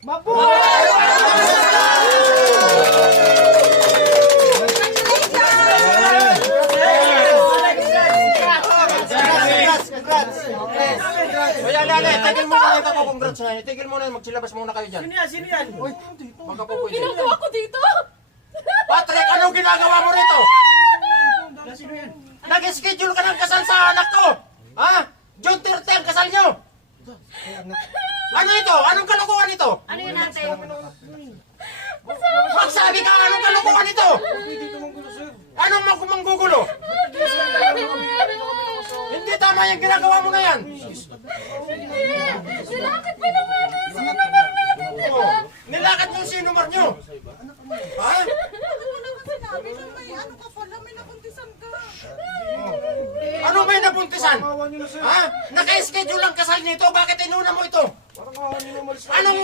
Tigil mo na ito, congrats nga. Tigil mo na, magsilabas muna kayo dyan. Sino yan? Magkapupoy siya. Ginagawa ko dito? Patrick, anong ginagawa mo rito? Sino yan? Nag-schedule ka ng kasal sa anak ko! Ha? June 30 ang kasal nyo! Ano ito? Anong kalokohan ito? Ano yun ate? Magsabi ka, anong kalokohan ito? Anong manggugulo? Hindi tama yung ginagawa mo na yan! Nilakad pa naman! Sinumar natin, di ba? Nilakad nyo yung sinumar nyo! Ha? Sinabi na may ano ka pala, may nakuntisan ka. Ano may nabuntisan? Ha? Naka-schedule ang kasal nito, bakit inuna mo ito? Anong